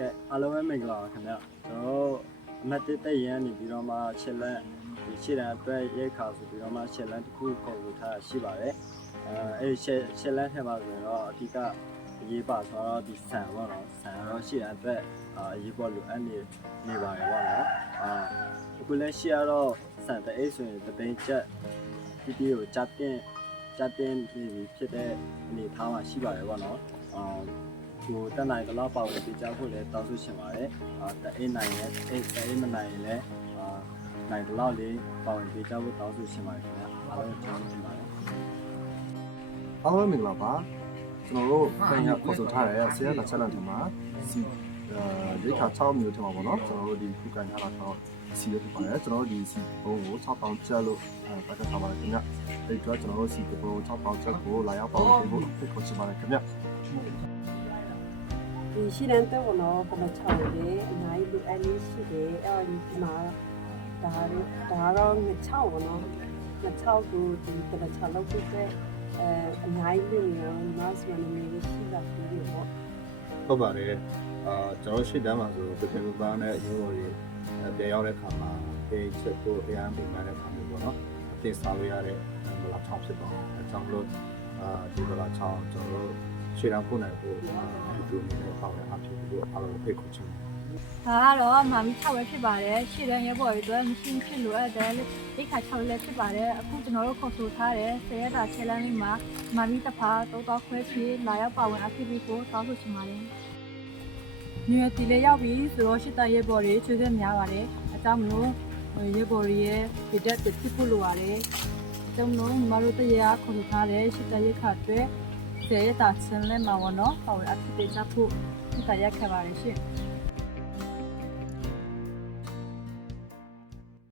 ကဲ့အားလုံးပဲမင်္ဂလာပါခင်ဗျကျွန်တော်အမတ်တစ်တက်ရန်နေပြီးတော့မှရှစ်လန့်ဒီရှစ်လန့်အတွက်ရဲခါဆိုပြီးတော့မှရှစ်လန့်တစ်ခုခေါ်လို့ထားရှိပါတယ်အဲ့ရှစ်လန့်ထဲမှာဆိုရင်တော့အဓိကအရေးပါဆိုတော့ဒီဆန်ပေါ့နော်ဆန်တော့ရှစ်လန့်အတွက်အရေးပေါ်လိုအပ်နေပါတယ်ပေါ့နော်အခုလည်းရှစ်ရတော့ဆန်တအိတ်ဆိုရင်တသိန်းချက်ဒီကိုကြတင်ပြီးဖြစ်တဲ့အနေထားမှာရှိပါတယ်ပေါ့နော်ကိုတက်နိုင်တော့ပါဝင်ပြကြဖို့လည်းတောင်းဆိုချင်ပါတယ်တအိတ်နိုင်လည်းတအိတ်မနိုင်ရင်လည်းနိုင်တော့လေးပါဝင်ပြကြဖို့တောင်းဆိုချင်ပါတယ်ခင်ဗျအားလုံးကျေးဇူးတင်ပါတယ် အားလုံးမင်္ဂလာပါကျွန်တော်တို့ပြန်ရခေါ်ဆိုထားတဲ့ဆရာလက်ချက်လက်ထမှာစီရိခါ6မျိုးထမှာပေါ့နော်ကျွန်တော်တို့ဒီခုကန်ထားတာတော့စီရဖြစ်ပါတယ်ကျွန်တော်တို့ဒီစီဘုံကို6ပေါင်ကျက်လို့ပတ်သက်ထားပါတယ်ခင်ဗျအဲ့တော့ကျွန်တော်တို့စီဘုံ6ပေါင်ကျက်ကိုလာရောက်ပါဝင်ဖို့ဖိတ်ခေါ်ချင်ပါတယ်ခင်ဗျ ဒီရှိတဲ့တော့တော့ပလက်ချောင်းလေးအများကြီးလိုအပ်နေရှိတယ်အဲဒီမှာဒါတော့ငချောင်းပေါ့နော်ငချောင်းကိုဒီပလက်ချောင်းလောက်ဖြစ်တဲ့အများကြီးလိုနေတော့နောက်ဆိုနေနေရှိတာပြီးတော့ ဟုတ်ပါတယ်ကျွန်တော်ရှေ့တန်းမှာဆိုတကယ်လို့ပန်းနဲ့အရင်ကပြန်ရောက်တဲ့ခါမှာဖေးချက်ကိုအရန်ပြင်တဲ့ခါမျိုးပေါ့နော်အသိစားလို့ရတဲ့ဘလာချောင်းဖြစ်သွားတယ်အကြောင်းလို့ဒီဘလာချောင်းကျွန်တော်တို့ရှေ့တန်းပို့နိုင်ဖို့ဒီလိုမျိုးပေါ့တဲ့အဖြစ်ကိုအားလုံးဖိတ်ခေါ်ချင်တယ် ဒါကတော့မာမီ6ပဲဖြစ်ပါတယ်ရှေ့တန်းရဲဘော်တွေအတွက်မရှိဖြစ်လို့ရတယ်ဒီခါ6လည်းဖြစ်ပါတယ်အခုကျွန်တော်တို့ခေါ်ဆိုထားတဲ့ဆယ်ရက်တာချဲလန်းလေးမှာမာမီတစ်ဖာတော့ခွဲချီလာရောက်ပါဝင်အဖြစ်ပြီးကိုတောင်းဆိုချင်ပါတယ်။နေရာတီလေးရောက်ပြီဆိုတော့ရှစ်တန်းရဲဘော်တွေချွေးခဲ့များပါတယ်အကြောင်းမလို့ရဲဘော်တွေရဲ့ဒီတက်တစ်ဖြစ်ဖို့လိုပါတယ်အကြောင်းမလို့ညီမတို့တရေခေါ်ဆိုထားတဲ့ရှစ်တန်းရဲခါအတွက်ဆယ်ရက်တာချဲလန်းမှာပေါ့နော်ပါဝင်အဖြစ်ပေးချဖို့ဒီကရက်ခဲ့ပါတယ်ရှင်။